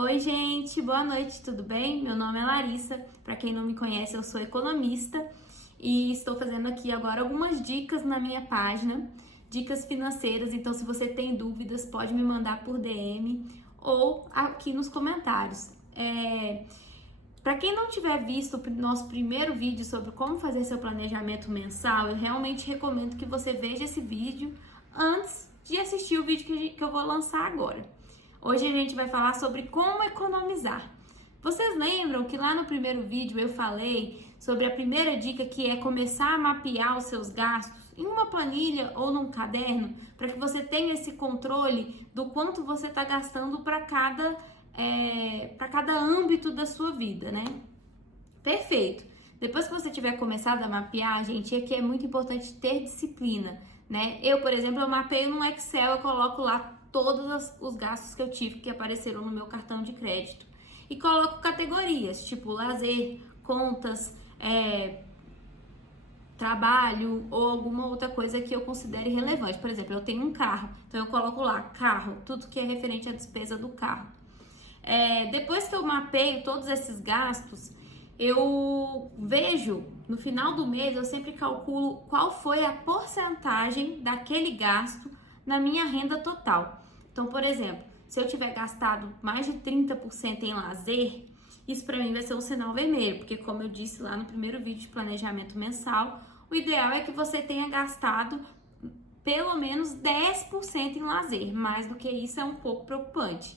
Oi, gente, boa noite, tudo bem? Meu nome é Larissa, para quem não me conhece, eu sou economista e estou fazendo aqui agora algumas dicas na minha página, dicas financeiras. Então, se você tem dúvidas, pode me mandar por DM ou aqui nos comentários. Para quem não tiver visto o nosso primeiro vídeo sobre como fazer seu planejamento mensal, eu realmente recomendo que você veja esse vídeo antes de assistir o vídeo que eu vou lançar agora. Hoje a gente vai falar sobre como economizar. Vocês lembram que lá no primeiro vídeo eu falei sobre a primeira dica, que é começar a mapear os seus gastos em uma planilha ou num caderno, para que você tenha esse controle do quanto você está gastando para cada âmbito da sua vida, né? Perfeito! Depois que você tiver começado a mapear, gente, aqui é muito importante ter disciplina, né? Eu, por exemplo, eu mapeio num Excel, eu coloco lá todos os gastos que eu tive que apareceram no meu cartão de crédito. E coloco categorias, tipo lazer, contas, trabalho ou alguma outra coisa que eu considere relevante. Por exemplo, eu tenho um carro, então eu coloco lá carro, tudo que é referente à despesa do carro. Depois que eu mapeio todos esses gastos, eu vejo, no final do mês, eu sempre calculo qual foi a porcentagem daquele gasto na minha renda total. Então, por exemplo, se eu tiver gastado mais de 30% em lazer, isso para mim vai ser um sinal vermelho, porque como eu disse lá no primeiro vídeo de planejamento mensal, o ideal é que você tenha gastado pelo menos 10% em lazer. Mais do que isso é um pouco preocupante.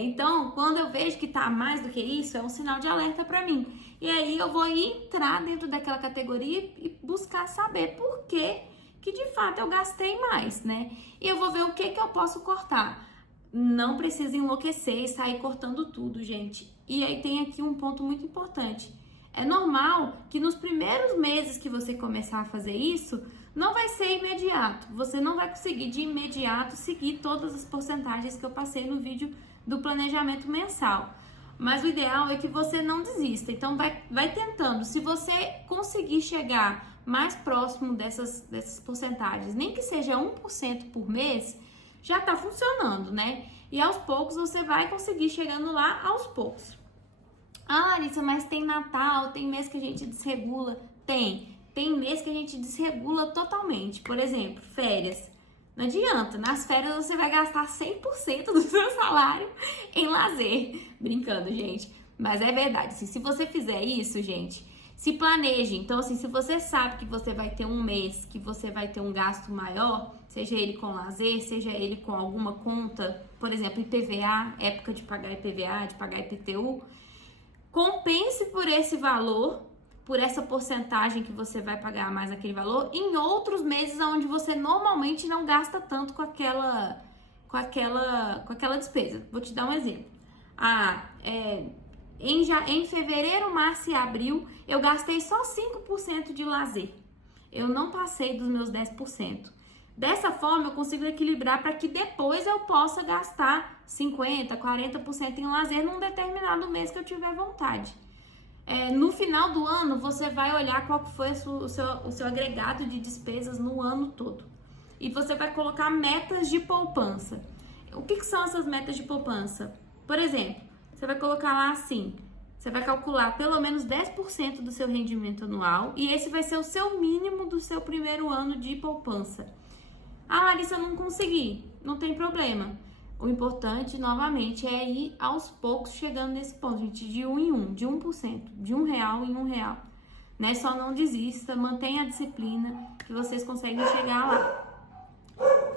Então, quando eu vejo que tá mais do que isso, é um sinal de alerta para mim. E aí eu vou entrar dentro daquela categoria e buscar saber por que de fato eu gastei mais, né? E eu vou ver o que eu posso cortar. Não precisa enlouquecer e sair cortando tudo, gente. E aí tem aqui um ponto muito importante. É normal que nos primeiros meses que você começar a fazer isso, não vai ser imediato. Você não vai conseguir de imediato seguir todas as porcentagens que eu passei no vídeo do planejamento mensal. Mas o ideal é que você não desista. Então vai tentando. Se você conseguir chegar mais próximo dessas porcentagens, nem que seja 1% por mês, já tá funcionando, né? E aos poucos você vai conseguir chegando lá aos poucos. Ah, Larissa, mas tem Natal, tem mês que a gente desregula. Tem mês que a gente desregula totalmente. Por exemplo, férias. Não adianta, nas férias você vai gastar 100% do seu salário em lazer. Brincando, gente. Mas é verdade, se você fizer isso, gente, se planeje. Então, assim, se você sabe que você vai ter um mês que você vai ter um gasto maior, seja ele com lazer, seja ele com alguma conta, por exemplo, IPVA, época de pagar IPVA, de pagar IPTU, compense por esse valor, por essa porcentagem que você vai pagar mais aquele valor, em outros meses onde você normalmente não gasta tanto com aquela despesa. Vou te dar um exemplo. Em fevereiro, março e abril, eu gastei só 5% de lazer. Eu não passei dos meus 10%. Dessa forma, eu consigo equilibrar para que depois eu possa gastar 50%, 40% em lazer num determinado mês que eu tiver vontade. No final do ano, você vai olhar qual foi o seu agregado de despesas no ano todo. E você vai colocar metas de poupança. O que são essas metas de poupança? Por exemplo, você vai colocar lá assim, você vai calcular pelo menos 10% do seu rendimento anual e esse vai ser o seu mínimo do seu primeiro ano de poupança. Ah, Larissa, não consegui, não tem problema. O importante, novamente, é ir aos poucos chegando nesse ponto, gente, de 1 em 1, de 1%, de R$1 em R$1, né? Só não desista, mantenha a disciplina que vocês conseguem chegar lá.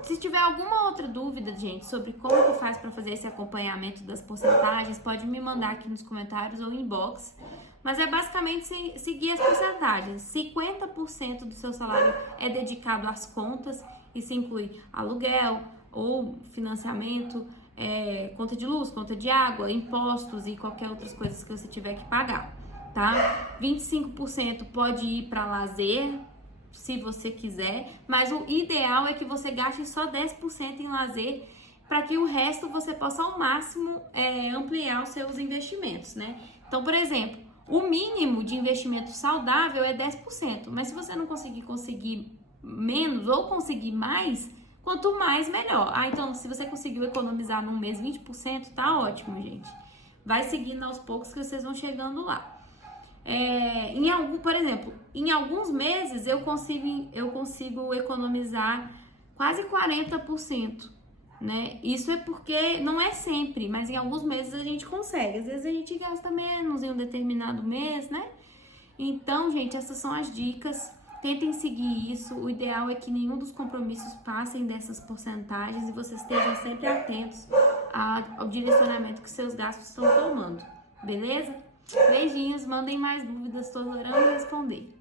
Se tiver alguma outra dúvida, gente, sobre como que faz para fazer esse acompanhamento das porcentagens, pode me mandar aqui nos comentários ou inbox. Mas é basicamente seguir as porcentagens. 50% do seu salário é dedicado às contas, isso inclui aluguel ou financiamento, conta de luz, conta de água, impostos e qualquer outras coisas que você tiver que pagar, tá? 25% pode ir para lazer, se você quiser, mas o ideal é que você gaste só 10% em lazer, para que o resto você possa ao máximo ampliar os seus investimentos, né? Então, por exemplo, o mínimo de investimento saudável é 10%, mas se você não conseguir menos ou conseguir mais, Quanto mais, melhor. Então, se você conseguiu economizar num mês 20%, tá ótimo, gente. Vai seguindo aos poucos que vocês vão chegando lá. Por exemplo, em alguns meses eu consigo economizar quase 40%, né? Isso é porque não é sempre, mas em alguns meses a gente consegue. Às vezes a gente gasta menos em um determinado mês, né? Então, gente, essas são as dicas. Tentem seguir isso. O ideal é que nenhum dos compromissos passem dessas porcentagens e vocês estejam sempre atentos ao direcionamento que seus gastos estão tomando. Beleza? Beijinhos, mandem mais dúvidas, estou adorando responder.